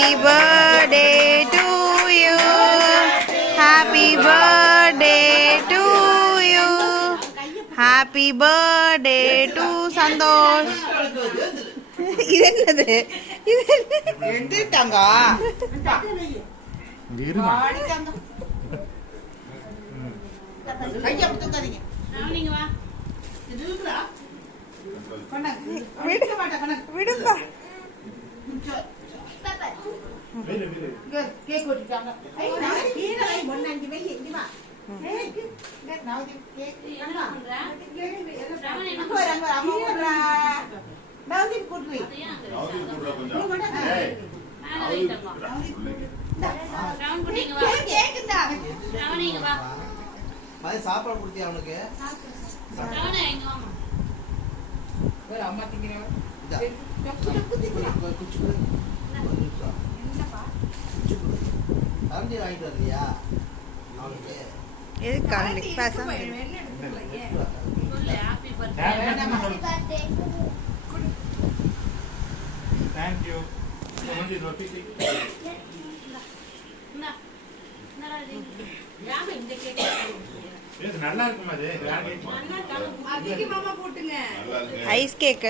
Happy birthday to you. Happy birthday to you. Happy birthday to Santosh. இது என்னது? எந்திட்டாங்க. இருமா. கையை அப்படி தூக்காதீங்க. நீங்க வா. இது இருக்குடா. கொண்டாங்க. விடுப்பா. கேக் ஓட்டிட்டாங்க. நான் கீழே வை, முன்னாடி வை, இங்க வா. நான் கேக் என்ன பண்ற? அம்மா ஓடுறா. நவதீப் கூட்டு வை. மேல வைத்தப்பா. ரவுண்ட் குட்டிங்க வா. கேக்குதா? ரவுண்டிங்க வா. சாப்பாடு கொடுத்தியா அவனுக்கு? ரவுண்ட் எங்க வாமா. வேற அம்மா திங்கறவ. இதா. குச்சி கொடு. என்னப்பா? குச்சி கொடு. அரிஞ்சு வாங்கிட்டு வரலையா அவனுக்கு? எது கரண்டி பேசாம சொல்லு happy birthday. Thank you. only roti. இந்தா. என்னடா இது? யாரு இந்த கேக் இது நல்லா இருக்குமா இது? நல்லா காம அதிகமா போட்டுங்க. Ice cake